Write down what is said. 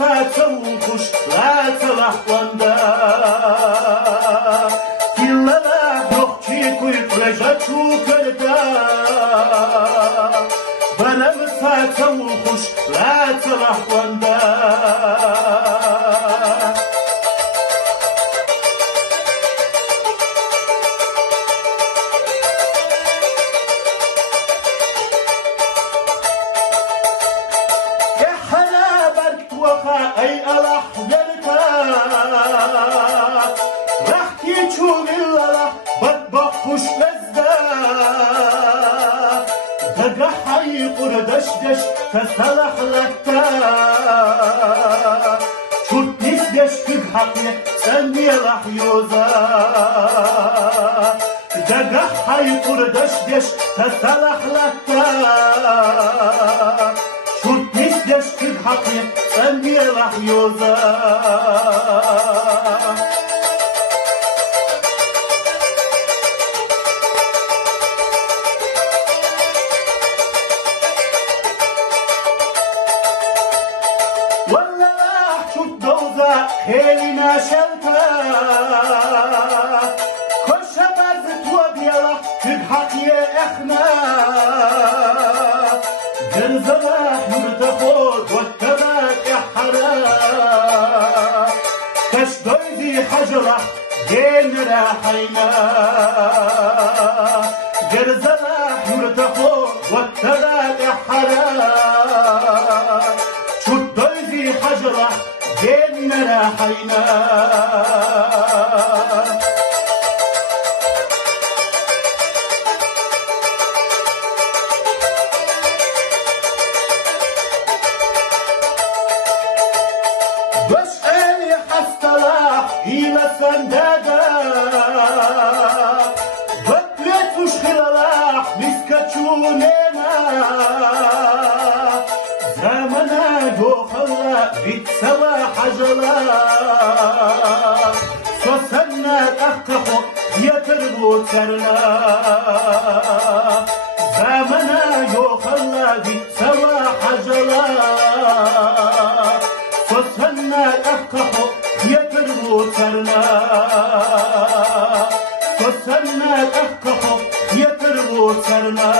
ساتوخش لا تلحقندا Fillara yokçi kuyuklaja çukurda Bana mı satavulkuş la tılahvanda أي ألح يلتا رحكي تشوف الله بطبخ وش لزدا دقح يقر دشدش تسلح لتا شوت نسدش تبحق لك سمي لح يوزا دقح يقر دشدش تسلح لتا Nisdeş kız hakkı sen bir lah yoza Wallah şut doza helina şelta Koşamaz tuvabiyalah kız hakkı ehna Gırzala yurtafot واتباك يا حرام كش ضيزي حجرة جين راحينا جرزلا يرتفوت واتباك يا حرام شو ضيزي حجرة جين راحينا إلى سندادا بطلت وش خلالاح مسكتشونينا زمنا دوخلا بيتسوى حجلا سوسنا تحققو يتربو ترنا زمنا دوخلا بيتسوى حجلا سوسنا تحققو يتربوترنا فسنا تحقق يتربوترنا